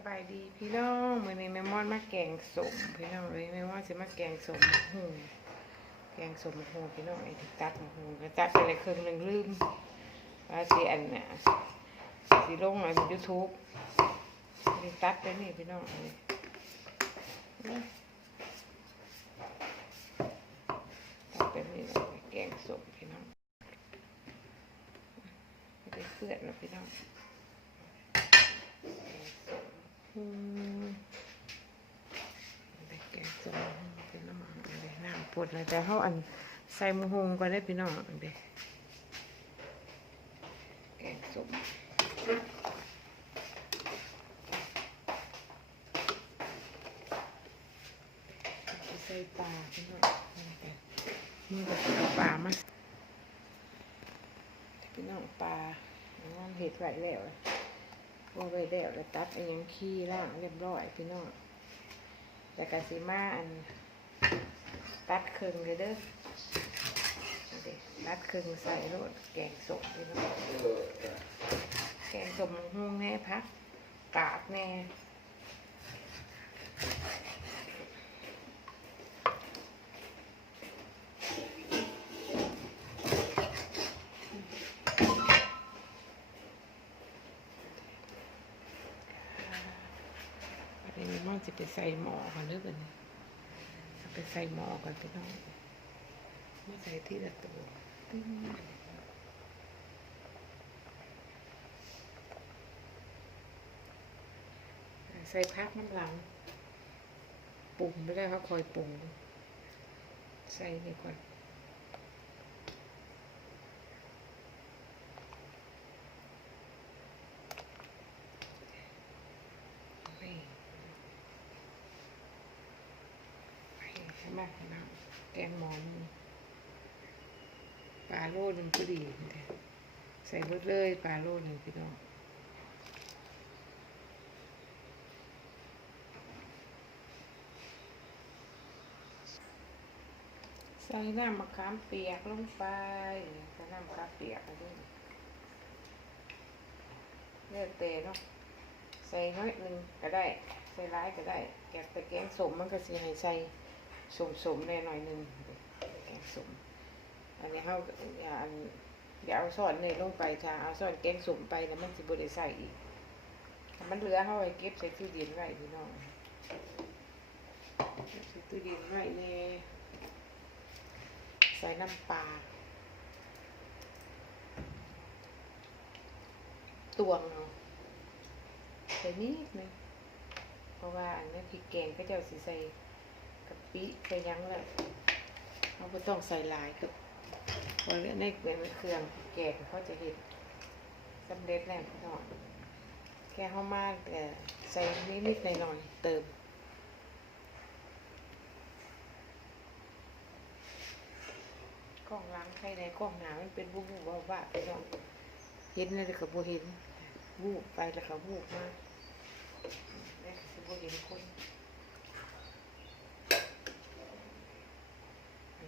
สบายดีพี่น้องมือนี้แม่มอนมาแกงสมพี่น้องเลยแม่มอนสิมาแกงสมหูแกงสมหูพี่น้องไอ้ที่ตัดหูก็ตัดไปเลยครึ่งหนึงลืมว่าสิอันน่ะสิลงอัน YouTube สิตัดไปนี่พี่น้องเลยนะตัดไปนี่แล้วไปแกงสมพี่น้องไม่ได้เพื่อนนะพี่น้อง แกงสมเป็นน้ำมันอันเดะน้ำปวดเลยแต่เขาอันใส่หมูฮงก็ได้พี่น้องเดะแกงส้มใส่ปลาพี่น้องนี่ก็เอปลามาพี่น้องปลาน้ำเห็ดไหวแล้ว ว่าไปแล้วแล้วตัดอันยังขี้ล่างเรียบร้อยพี่น้องแต่กะสิมาอันตัดครึ่งเลยเด้อเอาดิตัดครึ่งใส่รดแกงสมพี่น้องแกงสมหุ้งแน่พักกาดแน่นี้มันจะ ไปใส่หมอกันหรือกันนี้เอาไปใส่หมอกันพี่น้องไม่ใส่ที่ละตัวตึ้งใส่พักน้ำหลังปรุงไม่ได้เขาคอยปรุงใส่นี่ก่อนใช่ไหมนะแกงหมอมปลาโลนึ่งก็ดี ใส่รสเลยปลาโลหนึ่งพี่น้องใส่น้ำมะขามเปียกลงไปใส่น้ำมะขามเปียกไปด้วยเลือกเตะเนาะใส่น้อยหนึ่งก็ได้ ใส่ร้ายก็ได้ แกงแต่แกงสมมันก็สิให้ใส่ สมสมๆแน่หน่อยหนึ่งแกงสมอันนี้เขาอย่าอันอย่าเอาซอสเนยลงไปจ้าเอาซอสแกงสมไปแล้วมันสิบ่ได้ใส่อีกมันเหลือเขาไว้เก็บใส่ตู้เย็นไว้พี่น้องใส่ตู้เย็นไว้แน่ใส่น้ำปลาตวงเนาะใส่นิดนึงเพราะว่าอันนี้พริกแกงก็จะสิใส่ กะปิใส่หยังแล้วเราไม่ต้องใส่หลายกับเพราะในเป็นเครื่องแกงเขาจะเห็นสำเร็จแล้วพี่น้องแค่เข้ามากแต่ใส่นิดๆหน่อยๆเติมกล้องล้างใครในกล้องหนามันเป็นวูบวูบว่าว่าไปลองเห็นเลยกับบูเห็นวูบไปแล้วก็วูบมากแล้วก็สิบูเห็นคน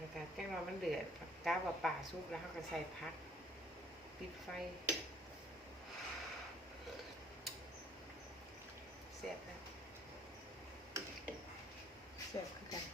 บรรยากาศแจ้งว่ามันเดือดกาวกับป่าซุปแล้วเขาก็ใส่พัก ปิดไฟเสียบนะเสียบคือกัน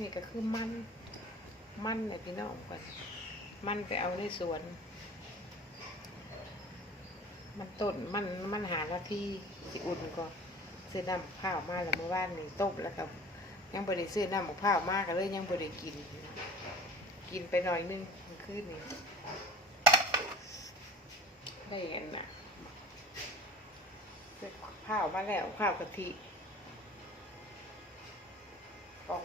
นี่ก็คือมัน มันเนี่ยพี่น้องก่อนมันไปเอาในสวน มันต้นมันมันหาละที่สิอุ่นก็ซื้อน้ำมะพร้าวมาแล้วเมื่อวานนี่ต้มแล้วครับ ยังบริซื้อน้ำมะพร้าวมากก็เลยยังบริกิน กินไปหน่อยนึงมันขึ้นนี่ได้เห็นนะซื้อข้าวมาแล้วข้าวกะทิกอง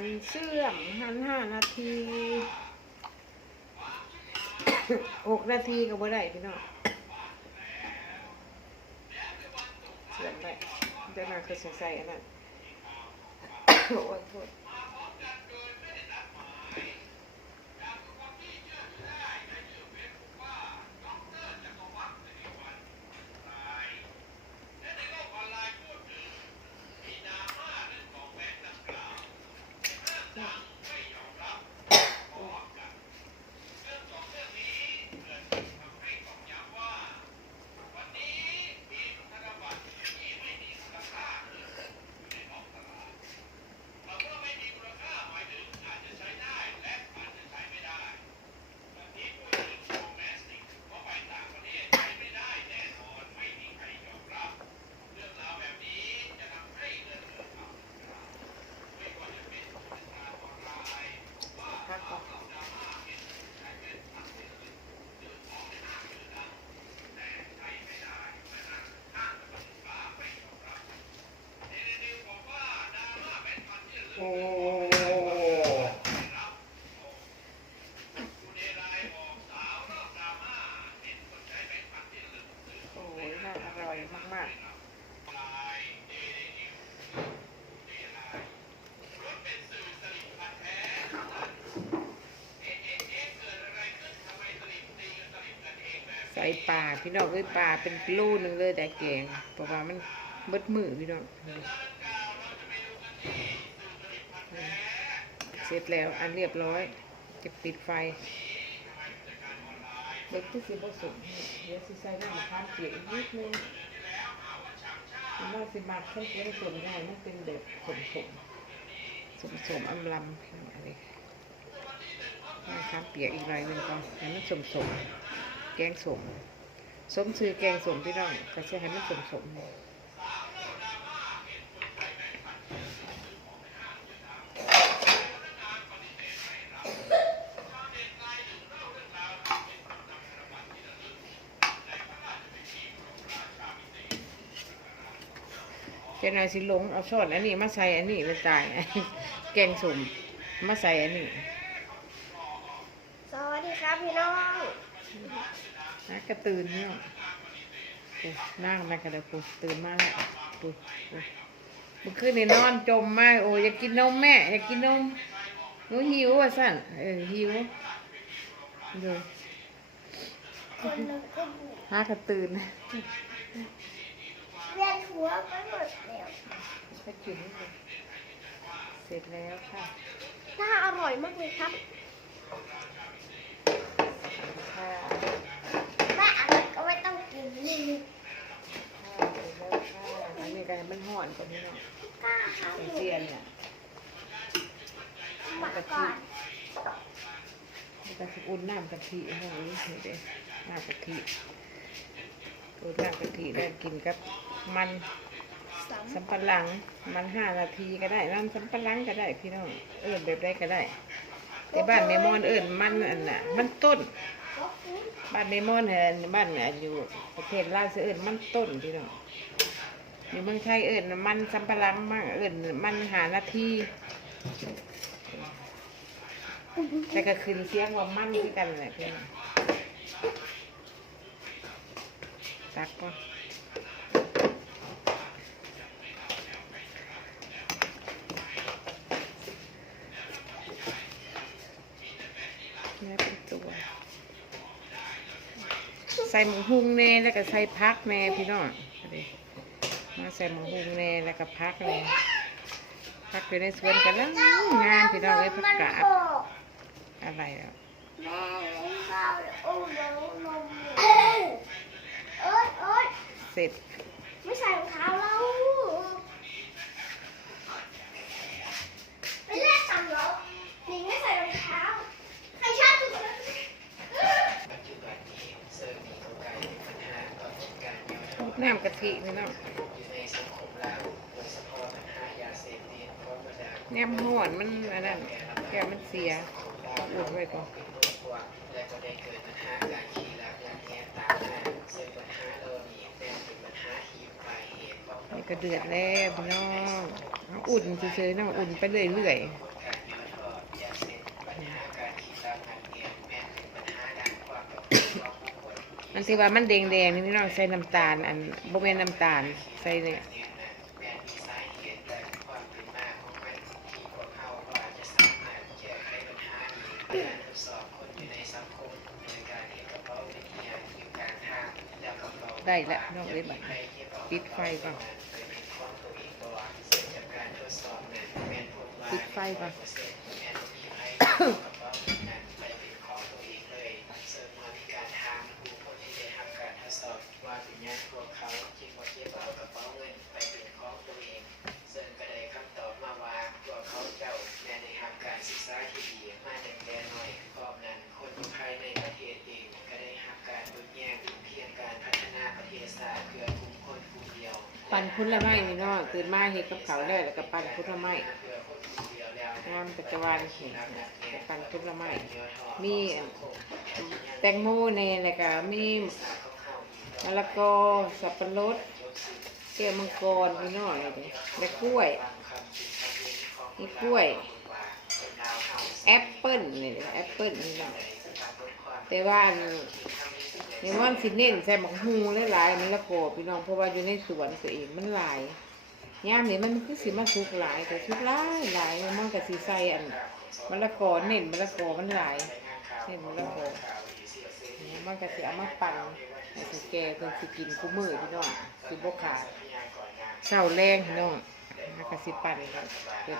มันเสื่อมหันห้านาทีหกนาทีก็บ่ได้พี่น้องเสื่อมได้เดี๋ยวนาคือสงสัยอันนั้นโอ้ยโทษ พักก่อนโอ้โอ้ยน่าอร่อยมากๆ ใส่ปลาพี่น้องเอ้ยปลาเป็นกลหนึงเลยแต่แกงเพราะว่ามันเบิดมือพี่น้อง เสร็จแล้วอันเรียบร้อย จะปิดไฟเด็กที่สิบผสมเดี๋ยวสิใส่น้ำข้ามเปียกอีกนิดนึงมันสิมาขั้นเปียกส่วนใหญ่มันเป็นแบบสมสมสมสมๆอำลำพี่น้องอะไรน้ำข้ามเปียกอีกหน่อยหนึ่งก่อนให้มันสมสมแกงสมสมชื่อแกงสมพี่น้องก็จะให้มันสมสม เจ้านายสิหลงเอาช้อนอันนี้มาใส่อันนี้เลยตายแกงสมมาใส่อันนี้สวัสดีครับพี่น้องนะกระตื่นเนี่ยปุ๊นั่งแม่กระเดาปุ๊ตื่นมาแล้วปุ๊ปุ๊เมื่อคืนนี่นอนจมมากโอ้อยากกินนมแม่อยากกินนมหนูหิวอะสั่นเออหิวเลยคนนึงก็อยู่หากระตื่น เวียนหัวไปหมดแล้วก็กินเลยเสร็จแล้วค่ะ น่าอร่อยมากเลยครับข้าวแม่อร่อยก็ไม่ต้องกินนี่ข้าวเสร็จแล้วค่ะอันนี้ก็ให้มันห่อนกว่านี้เนาะกล้าครับไอเจียนเนี่ยหมักก่อนมันก็สิอุ่นน้ำกะทิให้เรานี่เด้น้ำกะทิ อุ่นน้ำกะทิแล้กินกับมันสัมปะหลังมันห้านาทีก็ได้น้ำสัมปะหลังก็ได้พี่น้องเอิญแบบได้ก็ได้ แต่บ้านเมมอนเอิญมันอันน่ะ มันต้น บ้านเมมอนเอิญบ้านเนี่ยอยู่ประเทศลาวเอิญมันต้นพี่น้องอยู่เมืองไทยเอิญมันสัมปะหลังมากเอิญมันหานาทีแต่ก็คืนเสียงว่ามันคือกันแหละพี่น้อง ตักก็เนื้อเป็นตัว ใส่หมูหุงแน่แล้วก็ใส่พักแน่พี่น้องมาใส่หมูหุงแน่แล้วก็พักแน่พักอยู่ในสวนกันแล้วงามพี่น้องเอ้ยผักกาดโอ้อะไรอะแม่เลี้ยงข้าวโอ้โหนมเอ้ยเอ้ยเอ้ย เส ร็จ ไม่ใส่รองเท้าแล้วไปเล่นสามล้อหนิงไม่ใส่รองเท้าใครชอบจุกันน้ำกะทิพี่น้องอยู่ในสังคมลาวโดยเฉพาะแนมห่อนมันอันนั้นแพร่ระบแกมันเสียอุ่นไว้ก่อน ตุของนี่ก็เดือดแล้วพี่น้องอุ่นเฉยๆเนาะอุ่นไปเรื่อยการย่อท่ออย่างเช่นปัญหาการขี่หลักงานเงียบแม้เป็นปัญหาด้านความประพฤติของบุคคลๆมันที่ว่ามันแดงๆนี่พี่น้องใส่น้ำตาล อันบ่แม่นน้ำตาลใส่เนี่ยแม้และความเป็นมาของมันที่พวกเขาก็อาจจะสามารถแก้ไขปัญหานี้การทดสองเห็กระเป๋าเป็นที่อยู่กลางทางแล้วน้องเอ้ยบัดปิดไฟก่อน ปิดไฟก่อนว่าเป็นญาติพวกเขาจึงบ่เก็บเอากระเป๋าเงินไปเป็นของตัวเองซึ่งก็ได้คำตอบมาว่าพวเขาจ้าแม้ได้รับการศึกษาที่ดีมาตั้งแต่น้อยพร้อมนั้นคนอยู่ภายในประเทศเองก็ได้รับการดูแยงถึงเพียงการพัฒนาประเทศศาสตร์เพื่อกลุ่มคนกลุ่มเดียวปันพุละไม้พี่นอตื่นมาเฮ็ดกับเขาแล้วแล้วก็ปั่นพุละไม้ งามปัจจุบันเห็นก็ปั่นพุละไม้มีแตงโมแน่แล้วก็มีมะละกอสับปะรดแก้วมังกรพี่น้องเด้และกล้วยมีกล้วยแอปเปิ้ลนี่แอปเปิ้ลนี่เนาะแต่ว่าอันนี่มันสิเน้นใส่หมกฮูหลายๆมันละกอพี่น้องเพราะว่าอยู่ในสวนตัวเองมันหลาย ยามนี้มันคือสิมาสุกหลายแต่สุกหลายหลายมันก็สิใสอันมะละกอเน้นมะละกอมันหลายเน้นมะละกอนี่มันก็สิเอามาปั่นให้สิแก่เพิ่นสิกินคู่มื้อพี่น้องสิบ่ขาดเช้าแรงพี่น้องมันก็สิปั่นกันเป็น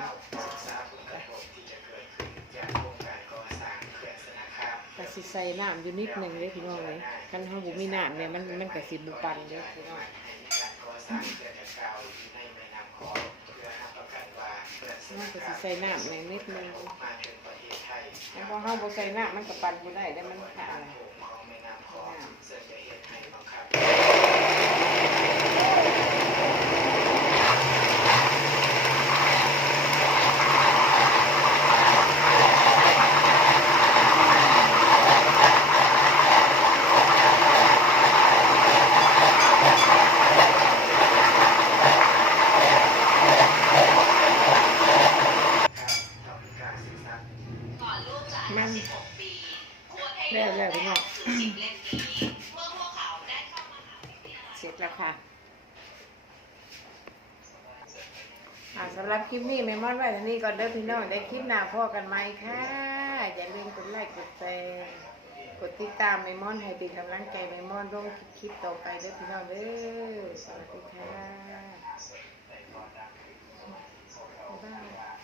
กสิใส่น้ำอยู่นิดหนึ่งเลยพี่น้องเลยคันห้องบุมีน้ำเนี่ยมันมันกสิบุปันเด้อพี่น้อง มันก็สิใส่น้ำในนิดนึงแล้วพอห้องบุใส่น้ำมันก็ปั่นบ่ได้แล้วมันขาดน้ำมันแล้วแล้วพี่น้อง เสร็จแล้วค่ะสำหรับคลิปนี้แม่มอนไว้ท่านี้ก่อนเด้อพี่น้องได้คลิปหน้าพ่อกันไหมค่ะ อย่าลืมกดไลค์กดแชร์กดติดตามแม่มอนให้เป็นกำลังใจแม่มอนลงคลิปต่อไปเด้อพี่น้องเด้อสวัสดีค่ะบ๊ายบาย